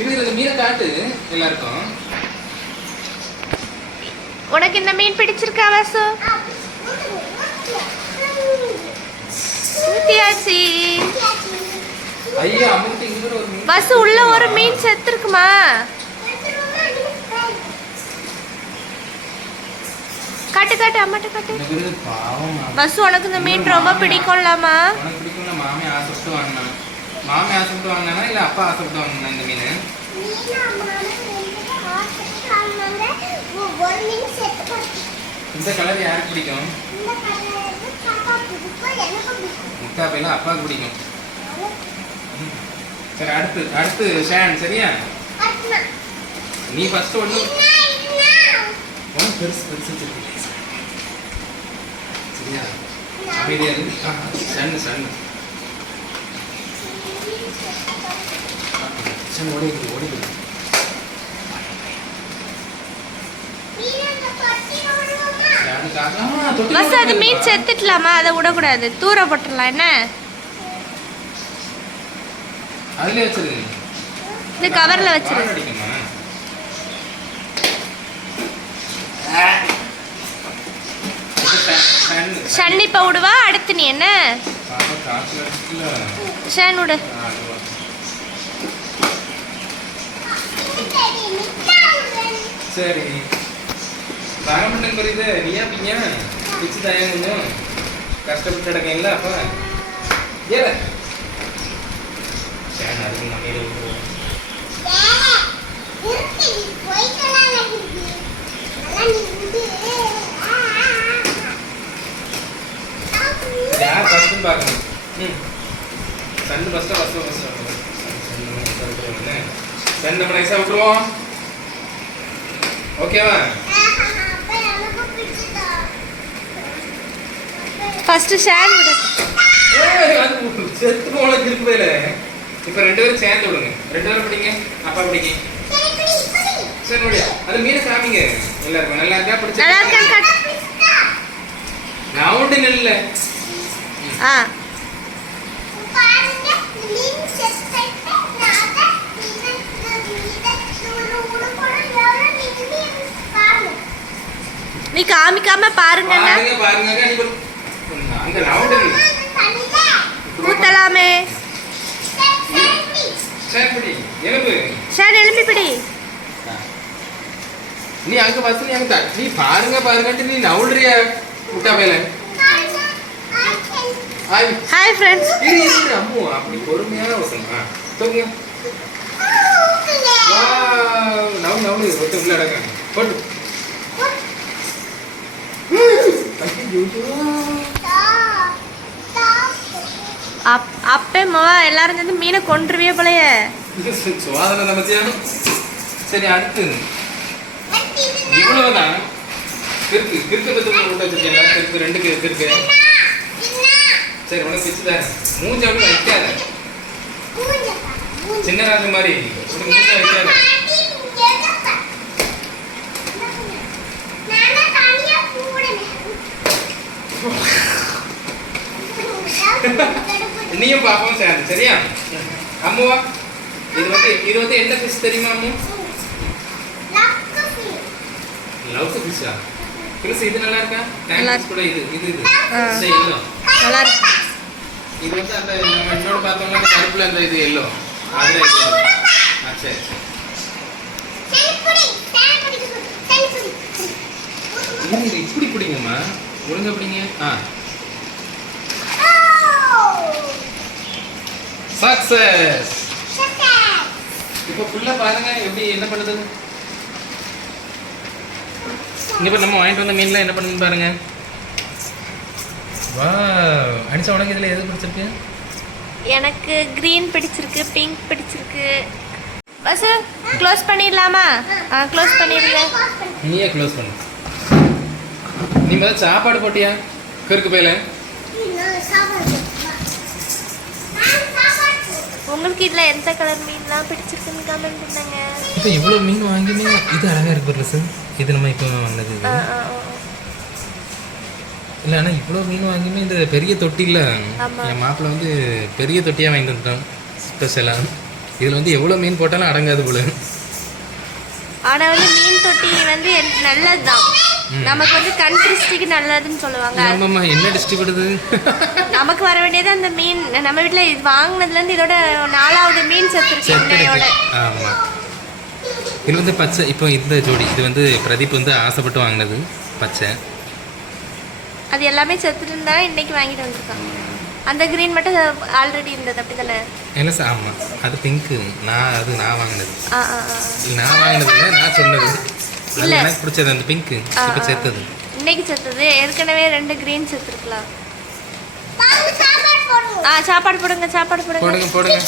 இது மீனை காட்டு எல்லாருக்கும். உனக்கு இந்த மீன் பிடிச்சிருக்கா வாசு? ஊத்தியாச்சி. ஐயா அம்முட்டு இங்க ஒரு மீன். வாசு உள்ள ஒரு மீன் செத்துருக்குமா? காட்டு காட்டு அம்மாட்ட காட்டு. வாசு உனக்கு இந்த மீன் ரொம்ப பிடிக்கும்லாமா? உனக்கு பிடிக்கும்ல? மாமி ஆசைப்பட்டு வாங்கினான். மாமி ஆசைப்பட்டு வாங்கினா இல்ல அப்பா ஆசைப்பட்டு வாங்கினா இந்த மீன்? இந்த கலர் யாருக்கு பிடிக்கும்? முட்டா பையனா அப்பாவுக்கு பிடிக்கும். சரி அடுத்து அடுத்து ஷான் சரியா? நீ ஃபர்ஸ்ட் ஒண்ணு பெருசு பெருசு சரியா? அமைதியா இருக்கு. சன்னு சன்னு சன் ஓடிக்குது ஓடிக்குது. பஸ் அது மீன் செத்துட்டலாமா? அதை விடக்கூடாது, தூர போட்டுடலாம். என்ன அதுல வச்சிருங்க, இந்த கவர்ல வச்சிருங்க. ஷன் இப்ப விடுவா. அடுத்து நீ என்ன ஷன் விடு. சரி தாகமட்டன் புரியுது. நீயா பிங்க பிச்சு தாயம் கொஞ்சம் கஷ்டப்பட்டு கிடக்கீங்களா? அப்ப ஏல ஷான் அதுக்கு மகையில விட்டுருவோம். யார் ஃபர்ஸ்ட் பார்க்கணும்? சன் ஃபர்ஸ்டா ஃபர்ஸ்ட் சன் நம்ம நைஸா விட்டுருவோம். ஓகேவா? ஃபர்ஸ்ட் ஷான் விடு. செத்து போன திருப்பதில இப்ப ரெண்டு பேரும் சேர்ந்து விடுங்க. ரெண்டு பேரும் பிடிங்க, அப்பா பிடிங்க. சரி முடியா அது மீனை காமிங்க எல்லாருக்கும். நல்லா இருக்கா? பிடிச்சா நல்லா இருக்கா? ரவுண்டு நெல்ல நீ காமிக்காம பாருங்க. பாருங்க அந்த ரவுண்டு ஊத்தலாமே. சரி பிடி எலும்பு. ஷான் எலும்பி பிடி. நீ அங்க பஸ் நீ அங்க நீ பாருங்க பாருங்கட்டு நீ நவுல்றியா முட்டா பையல. Hi friends. அம்மு அப்படி பொறுமையான ஓட்டணுமா? தூங்க. வாவ் நவு நவு ஒட்டு உள்ள அடங்க போடு. அப்பே மாவா எல்லாரும் சேர்ந்து மீனை கொன்றுவியே போலயே. சுவாதனை நமத்தியா. சரி அடுத்து இவ்வளவுதான். கிறுக்கு கிறுக்கு பத்தி விட்டு வச்சிருக்கீங்களா? கிறுக்கு ரெண்டு கிறுக்கு. சரி உனக்கு பிச்சுதான். மூஞ்ச அப்படி வைக்காத, சின்ன ராஜு மாதிரி மூஞ்ச வைக்காத. நீயும் பாப்பாவும் சேர்ந்து சரியா? அம்முவா இது வந்து என்ன ஃபிஷ் தெரியுமா அம்மு? லவ்க்கு ஃபிஷ்ஷா? ஃபிஷ் இது நல்லா இருக்கா? டேங்க் கூட இது இது இது எல்லோ நல்லா இருக்கு. இது வந்து அந்த நம்ம இன்னொரு பார்த்தோம்னா கருப்புல அந்த இது எல்லோ அதுல இது. சரி இது இப்படி பிடிங்கம்மா, ஒழுங்கா பிடிங்க. சக்சஸ். இப்போ ஃபுல்லா பாருங்க எப்படி என்ன பண்ணுது. இங்க இப்ப நம்ம வாங்கிட்டு வந்த மீன்ல என்ன பண்ணுது பாருங்க. வாவ் அனிஷா உனக்கு இதுல எது பிடிச்சிருக்கு? எனக்கு கிரீன் பிடிச்சிருக்கு, பிங்க் பிடிச்சிருக்கு. பஸ் க்ளோஸ் பண்ணிடலாமா? க்ளோஸ் பண்ணிடுங்க. நீயே க்ளோஸ் பண்ணு. நீ முதல்ல சாப்பாடு போட்டியா கிறுக்கு பையில? உங்களுக்கு இதுல எந்த கலர் மீன்லாம் பிடிச்சிருக்குன்னு கமெண்ட் பண்ணுங்க. இப்போ இவ்வளோ மீன் வாங்கினே இது அழகா இருக்கு பாருங்க. இது நம்ம இப்போ வாங்கினது இல்லை. ஆனால் இவ்வளோ மீன் வாங்கியுமே இந்த பெரிய தொட்டி இல்லை. என் மாப்பிள்ள வந்து பெரிய தொட்டியாக வாங்கிட்டு வந்துட்டோம் ஸ்பெஷலாக. இதில் வந்து எவ்வளோ மீன் போட்டாலும் அடங்காது போல. ஆனால் வந்து மீன் தொட்டி வந்து நல்லது தான், நமக்கு வந்து கண் திருஷ்டிக்கு நல்லதுன்னு சொல்லுவாங்க. ஆமாம்மா, என்ன டிஸ்ட்ரிக் விடுது? நமக்கு வர வேண்டியது அந்த மீன். நம்ம வீட்டில் இது வாங்கினதுலேருந்து இதோட 4வது மீன் செத்துருக்கு. ஆமாம், இது வந்து பச்சை. இப்போ இந்த ஜோடி இது வந்து பிரதீப் வந்து ஆசைப்பட்டு வாங்கினது பச்சை. அது எல்லாமே செத்துட்டு இருந்தா இன்னைக்கு வாங்கிட்டு வந்திருக்காங்க. அந்த கிரீன் மட்டும் ஆல்ரெடி இருந்தது, அப்படி தானே? இல்லை சார், ஆமாம், அது பிங்க்கு. நான் வாங்கினது. நான் வாங்கினது இல்லை, நான் சொன்னது. இல்லை, எனக்கு பிடிச்சது அந்த பிங்க்கு. இப்போ செத்தது, இன்னைக்கு செத்தது. ஏற்கனவே 2 கிரீன் செத்துருக்கலாம். சாப்பாடு போடுங்க, சாப்பாடு போடுங்க. போடுங்க போடுங்க.